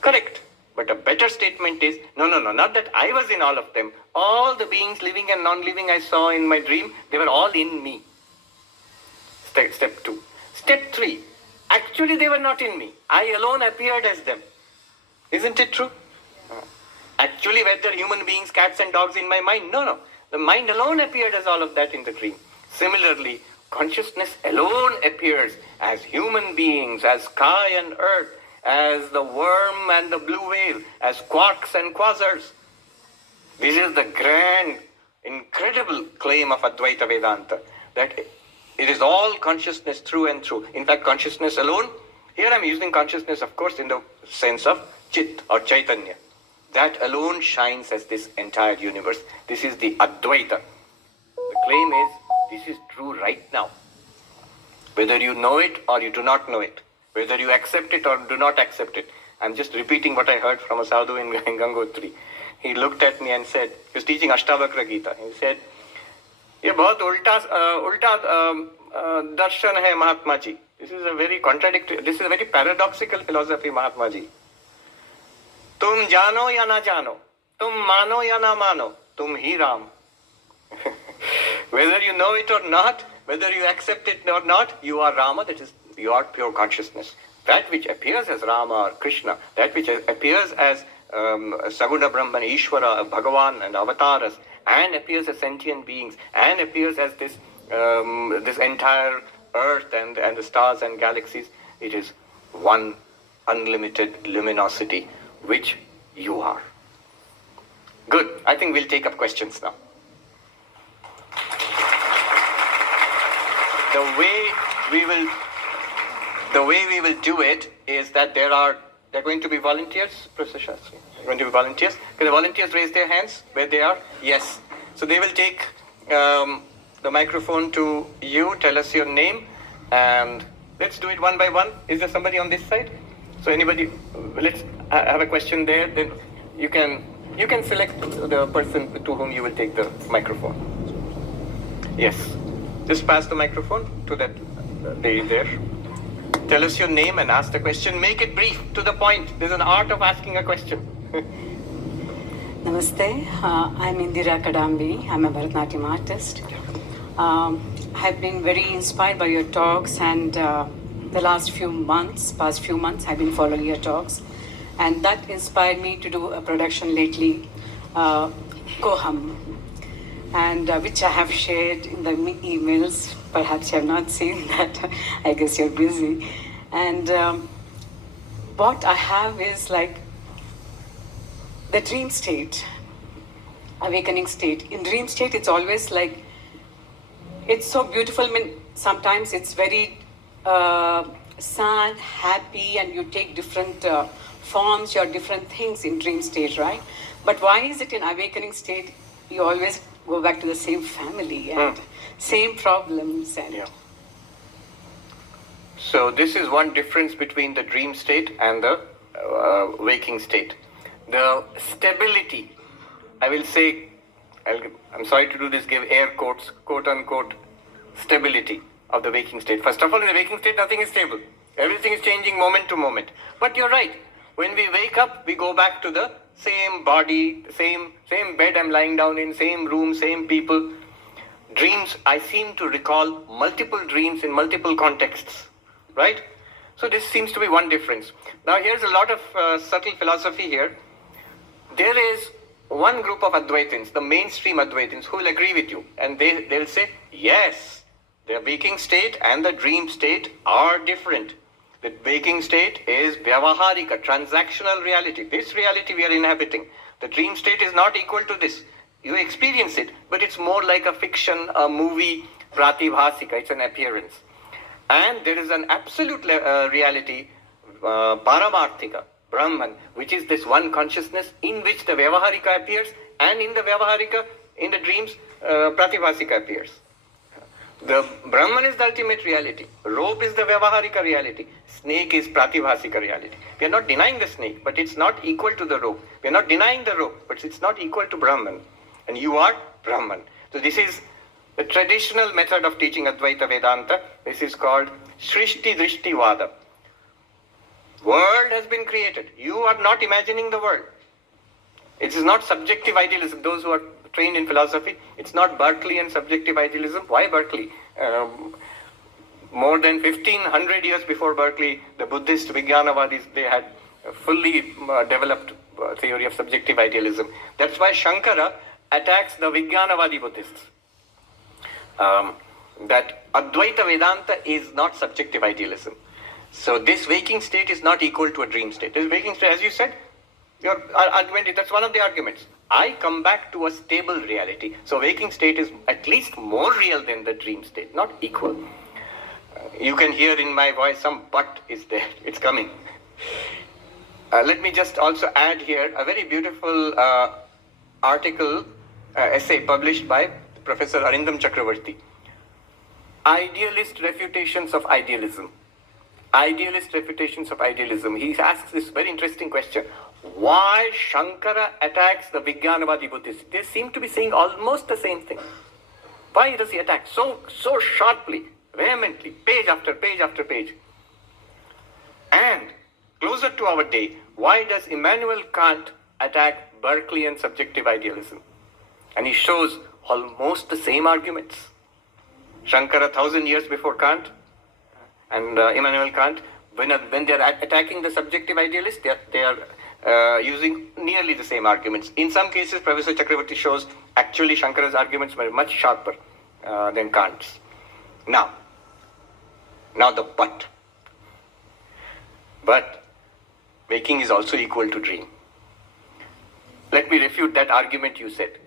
Correct. But a better statement is, no, not that I was in all of them. All the beings, living and non-living, I saw in my dream, they were all in me. Step two. Step three, actually they were not in me. I alone appeared as them. Isn't it true? Actually, were there human beings, cats and dogs in my mind? No. The mind alone appeared as all of that in the dream. Similarly, consciousness alone appears as human beings, as sky and earth, as the worm and the blue whale, as quarks and quasars. This is the grand, incredible claim of Advaita Vedanta, that it is all consciousness through and through. In fact, consciousness alone, here I'm using consciousness, of course, in the sense of Chit or Chaitanya. That alone shines as this entire universe. This is the Advaita. The claim is, this is true right now. Whether you know it or you do not know it, whether you accept it or do not accept it. I'm just repeating what I heard from a sadhu in Gangotri. He looked at me and said, he was teaching Ashtavakra Gita. He said, "ये बहुत उल्टा darshan hai Mahatma ji. This is a very contradictory, this is a very paradoxical philosophy, Mahatma ji. तुम जानो या ना जानो, तुम मानो या ना मानो, तुम ही Ram." Whether you know it or not, whether you accept it or not, you are Rama, that is, you are pure consciousness. That which appears as Rama or Krishna, that which appears as Saguna Brahman, Ishvara, Bhagavan and avatars, and appears as sentient beings, and appears as this entire earth and the stars and galaxies, it is one unlimited luminosity, which you are. Good. I think we'll take up questions now. The way we will do it is that there are going to be volunteers, Professor Shastri. There are going to be volunteers. Can the volunteers raise their hands where they are? Yes. So they will take the microphone to you, tell us your name, and let's do it one by one. Is there somebody on this side? So anybody, let's have a question there. Then you can select the person to whom you will take the microphone. Yes. Just pass the microphone to that lady there. Tell us your name and ask the question. Make it brief, to the point. There's an art of asking a question. Namaste. I'm Indira Kadambi. I'm a Bharatanatyam artist. I've been very inspired by your talks, and the past few months, I've been following your talks, and that inspired me to do a production lately, Koham, and which I have shared in the emails. Perhaps you have not seen that. I guess you're busy. And what I have is like the dream state, awakening state. In dream state, it's always like, it's so beautiful. I mean, sometimes it's very sad, happy, and you take different forms, your different things in dream state, right? But why is it in awakening state, you always go back to the same family and same problems? And yeah. So this is one difference between the dream state and the waking state. The stability, I will say, I'm sorry to do this, give air quotes, quote unquote, stability of the waking state. First of all, in the waking state, nothing is stable. Everything is changing moment to moment. But you're right. When we wake up, we go back to the same body, same bed I'm lying down in, same room, same people. Dreams, I seem to recall multiple dreams in multiple contexts, right? So this seems to be one difference. Now here's a lot of subtle philosophy here. There is one group of Advaitins, the mainstream Advaitins, who will agree with you. And they'll say, yes, the waking state and the dream state are different. The waking state is vyavaharika, transactional reality. This reality we are inhabiting. The dream state is not equal to this. You experience it, but it's more like a fiction, a movie, pratibhasika. It's an appearance. And there is an absolute reality Paramarthika, Brahman, which is this one consciousness in which the Vyavaharika appears, and in the Vyavaharika, in the dreams, Pratibhasika appears. The Brahman is the ultimate reality. Rope is the Vyavaharika reality. Snake is Pratibhasika reality. We are not denying the snake, but it's not equal to the rope. We are not denying the rope, but it's not equal to Brahman. And you are Brahman. So this is the traditional method of teaching Advaita Vedanta. This is called Shrishti Drishti Vada. World has been created. You are not imagining the world. It is not subjective idealism. Those who are trained in philosophy, it's not Berkeley and subjective idealism. Why Berkeley? More than 1500 years before Berkeley, the Buddhist Vijnanavadis, they had a fully developed theory of subjective idealism. That's why Shankara attacks the Vijnanavadi Buddhists. That Advaita Vedanta is not subjective idealism. So this waking state is not equal to a dream state. This waking state, as you said, your argument, that's one of the arguments. I come back to a stable reality. So waking state is at least more real than the dream state, not equal. You can hear in my voice some but is there. It's coming. Let me just also add here a very beautiful article, essay published by Professor Arindam Chakravarti. Idealist refutations of idealism. Idealist refutations of idealism. He asks this very interesting question. Why Shankara attacks the Vijnanavadi Buddhists? They seem to be saying almost the same thing. Why does he attack so sharply, vehemently, page after page after page? And closer to our day, why does Immanuel Kant attack Berkeleyan subjective idealism? And he shows almost the same arguments. Shankara 1000 years before Kant and Immanuel Kant, when they are attacking the subjective idealist, they are using nearly the same arguments. In some cases, Professor Chakravarti shows actually Shankara's arguments were much sharper than Kant's. Now the but. But waking is also equal to dream. Let me refute that argument you said.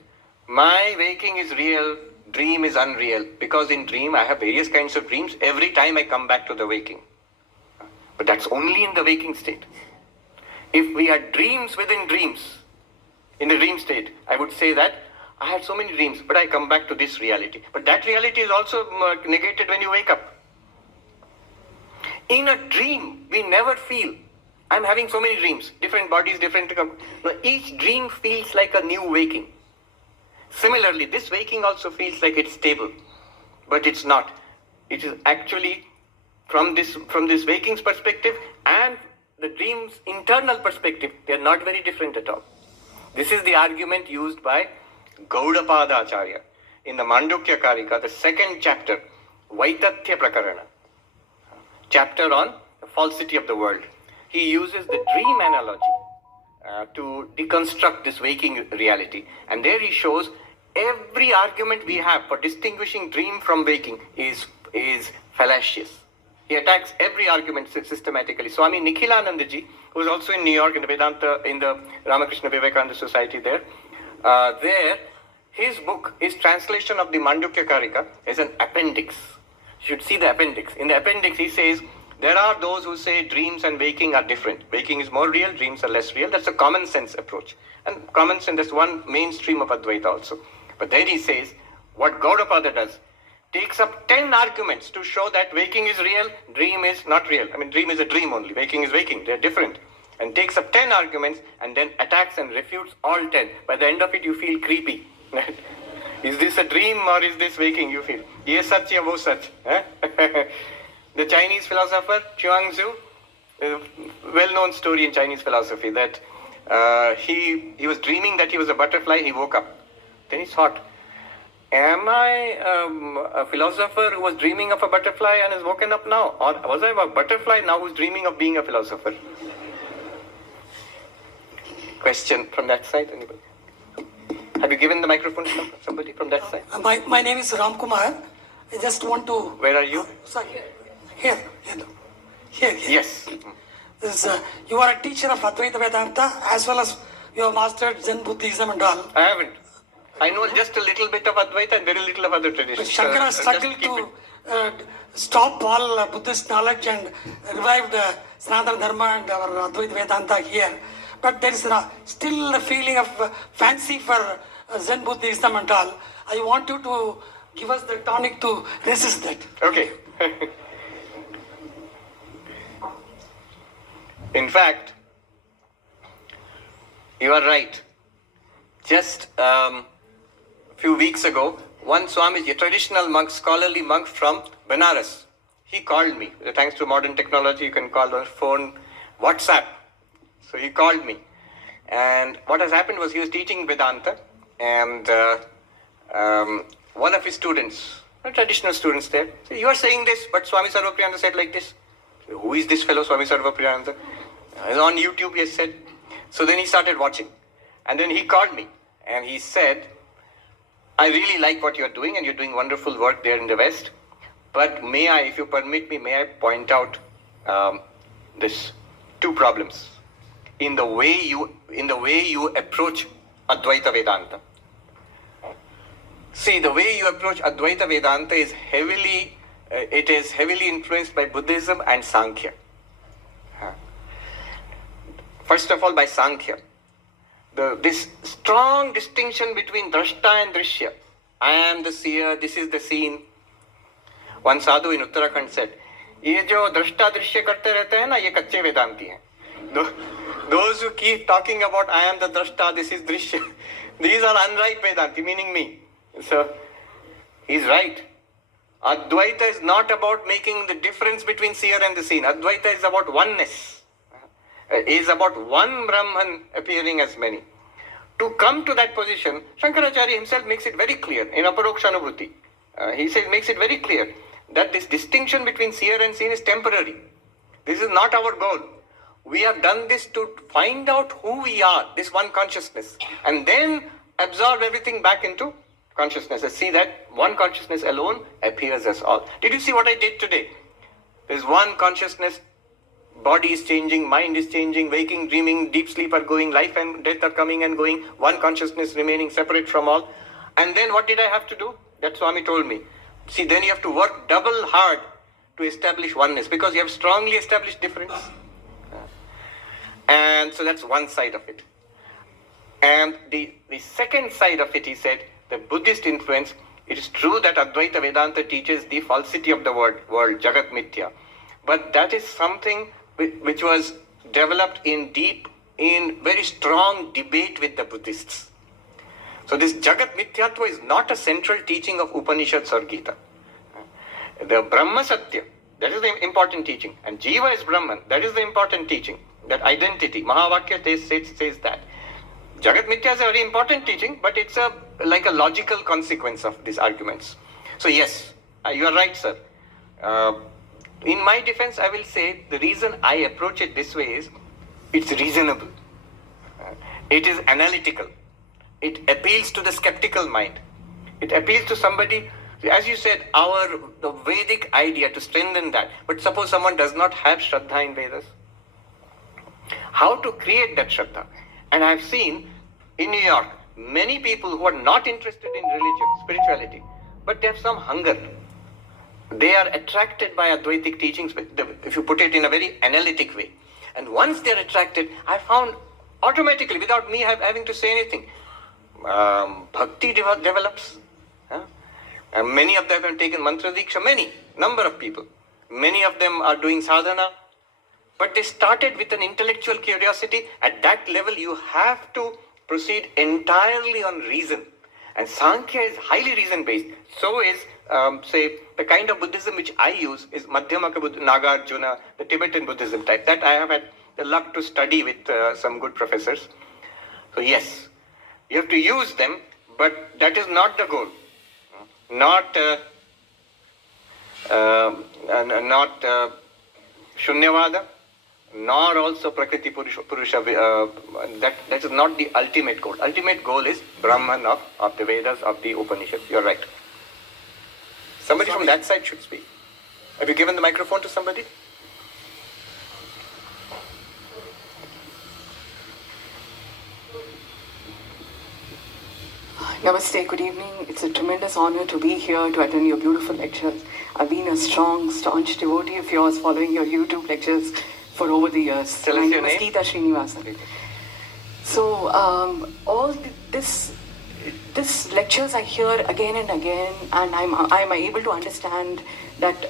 My waking is real, dream is unreal, because in dream I have various kinds of dreams every time I come back to the waking. But that's only in the waking state. If we had dreams within dreams, in the dream state, I would say that I had so many dreams, but I come back to this reality. But that reality is also negated when you wake up. In a dream, we never feel, I'm having so many dreams, different bodies, different... No, each dream feels like a new waking. Similarly, this waking also feels like it's stable, but it's not. It is actually from this waking's perspective and the dream's internal perspective, they are not very different at all. This is the argument used by Gaudapada Acharya in the Mandukya Karika, the second chapter, Vaitathya Prakarana, chapter on the falsity of the world. He uses the dream analogy to deconstruct this waking reality. And there he shows every argument we have for distinguishing dream from waking is fallacious. He attacks every argument systematically. Swami Nikhilanandaji, who is also in New York in the Vedanta, in the Ramakrishna Vivekananda Society there, his book, his translation of the Mandukya Karika is an appendix. You should see the appendix. In the appendix he says, there are those who say dreams and waking are different. Waking is more real, dreams are less real. That's a common sense approach. And common sense, that's one mainstream of Advaita also. But then he says, what Gaudapada does, takes up 10 arguments to show that waking is real, dream is not real. I mean, dream is a dream only, waking is waking, they're different. And takes up 10 arguments and then attacks and refutes all 10. By the end of it, you feel creepy. Is this a dream or is this waking, you feel? Ye sach ya wo sach. The Chinese philosopher, Chuang-Tzu, well-known story in Chinese philosophy, that he was dreaming that he was a butterfly, he woke up. Then he thought, am I a philosopher who was dreaming of a butterfly and has woken up now? Or was I a butterfly now who's dreaming of being a philosopher? Question from that side, anybody? Have you given the microphone to somebody from that side? My name is Ram Kumar. I just want to... Where are you? Sorry, here. Yes. This, you are a teacher of Advaita Vedanta as well as you have mastered Zen Buddhism and all. I haven't. I know just a little bit of Advaita and very little of other traditions. But Shankara struggled stop all Buddhist knowledge and revived Sanatana Dharma and our Advaita Vedanta here. But there is still a feeling of fancy for Zen Buddhism and all. I want you to give us the tonic to resist that. Okay. In fact, you are right. Just a few weeks ago, one Swamiji, a traditional monk, scholarly monk from Benares, he called me. Thanks to modern technology, you can call on phone, WhatsApp. So he called me. And what has happened was he was teaching Vedanta, and one of his students, traditional students there, said, "You are saying this, but Swami Sarvapriyananda said like this." So, who is this fellow Swami Sarvapriyananda? He's on YouTube, he has said. So then he started watching. And then he called me and he said, "I really like what you're doing and you're doing wonderful work there in the West. But may I, if you permit me, may I point out this two problems in the way you approach Advaita Vedanta. See, the way you approach Advaita Vedanta is heavily influenced by Buddhism and Sankhya. First of all, by Sankhya. This strong distinction between drashta and drishya. I am the seer, this is the seen. One sadhu in Uttarakhand said, "ये जो drashta drishya करते रहते हैं ना, ये कच्चे वेदांती हैं." Those who keep talking about I am the drashta, this is drishya, these are unripe Vedanti, meaning me. So, he's right. Advaita is not about making the difference between seer and the seen. Advaita is about oneness. Is about one Brahman appearing as many. To come to that position, Shankaracharya himself makes it very clear in Aparokshanubhuti. He says, makes it very clear that this distinction between seer and seen is temporary. This is not our goal. We have done this to find out who we are, this one consciousness, and then absorb everything back into consciousness and see that one consciousness alone appears as all. Did you see what I did today? There's one consciousness. Body is changing, mind is changing, waking, dreaming, deep sleep are going, life and death are coming and going, one consciousness remaining separate from all. And then what did I have to do? That Swami told me. See, then you have to work double hard to establish oneness because you have strongly established difference. And so that's one side of it. And the second side of it, he said, the Buddhist influence, it is true that Advaita Vedanta teaches the falsity of the world, Jagat Mithya. But that is something which was developed in very strong debate with the Buddhists. So this Jagat Mithyatva is not a central teaching of Upanishads or Gita. The Brahma Satya, that is the important teaching. And Jiva is Brahman, that is the important teaching. That identity, Mahavakya says that. Jagat Mithya is a very important teaching, but it's like a logical consequence of these arguments. So yes, you are right, sir. In my defense, I will say the reason I approach it this way is it's reasonable. It is analytical. It appeals to the skeptical mind. It appeals to somebody, as you said, the Vedic idea to strengthen that. But suppose someone does not have Shraddha in Vedas. How to create that Shraddha? And I've seen in New York many people who are not interested in religion, spirituality, but they have some hunger. They are attracted by Advaitic teachings, if you put it in a very analytic way. And once they are attracted, I found automatically, without me having to say anything, bhakti develops. And many of them have taken mantra diksha, number of people. Many of them are doing sadhana. But they started with an intellectual curiosity. At that level, you have to proceed entirely on reason. And Sankhya is highly reason-based. So is, say, the kind of Buddhism which I use is Madhyamaka Buddhism, Nagarjuna, the Tibetan Buddhism type. That I have had the luck to study with some good professors. So yes, you have to use them, but that is not the goal. Not Shunyavada, nor also Prakriti Purusha. That is not the ultimate goal. Ultimate goal is Brahman of the Vedas, of the Upanishads. You're right. Somebody from that side should speak. Have you given the microphone to somebody? Namaste, good evening. It's a tremendous honor to be here to attend your beautiful lectures. I've been a strong, staunch devotee of yours, following your YouTube lectures for over the years. Tell us your name. Geeta Srinivasan. So, this lectures I hear again and again, and I'm able to understand that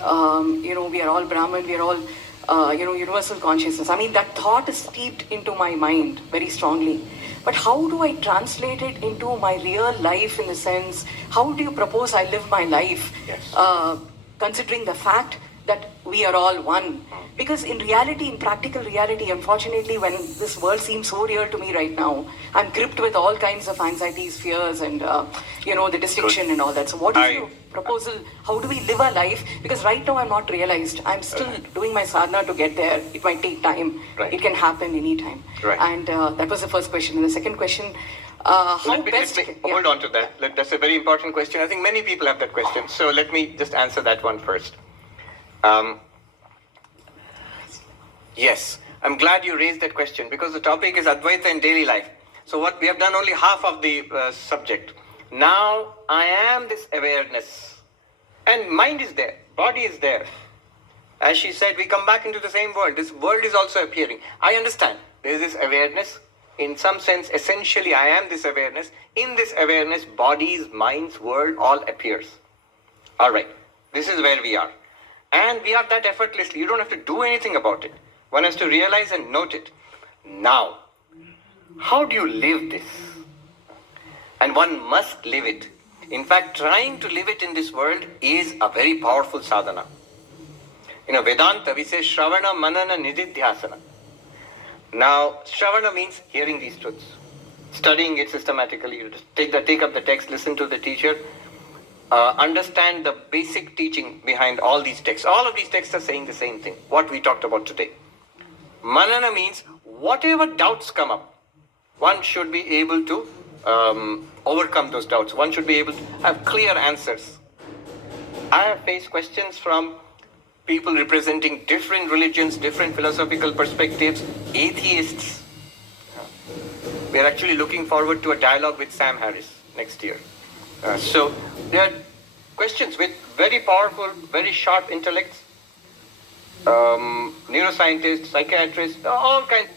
we are all Brahman, we are all universal consciousness. I mean, that thought is steeped into my mind very strongly. But how do I translate it into my real life, in the sense, how do you propose I live my life? Yes. Considering the fact that we are all one. Because in reality, in practical reality, unfortunately, when this world seems so real to me right now, I'm gripped with all kinds of anxieties, fears, and the distinction and all that. So what is your proposal? How do we live our life? Because right now I'm not realized. I'm still doing my sadhana to get there. It might take time. Right. It can happen anytime. Right. And that was the first question. And the second question, how best... Hold on to that. That's a very important question. I think many people have that question. So let me just answer that one first. Yes, I'm glad you raised that question, because the topic is Advaitha in daily life. So what we have done, only half of the subject. Now I am this awareness, and mind is there, body is there. As she said, we come back into the same world. This world is also appearing. I understand there is this awareness. In some sense, essentially, I am this awareness. In this awareness, bodies, minds, world all appears. All right, this is where we are. And we are that effortlessly. You don't have to do anything about it. One has to realize and note it. Now, how do you live this? And one must live it. In fact, trying to live it in this world is a very powerful sadhana. In Vedanta, we say Shravana, Manana, Nididhyasana. Now, Shravana means hearing these truths, studying it systematically. You just take up the text, listen to the teacher, understand the basic teaching behind all these texts. All of these texts are saying the same thing, what we talked about today. Manana means whatever doubts come up, one should be able to overcome those doubts. One should be able to have clear answers. I have faced questions from people representing different religions, different philosophical perspectives, atheists. We are actually looking forward to a dialogue with Sam Harris next year. So there are questions with very powerful, very sharp intellects, neuroscientists, psychiatrists, all kinds.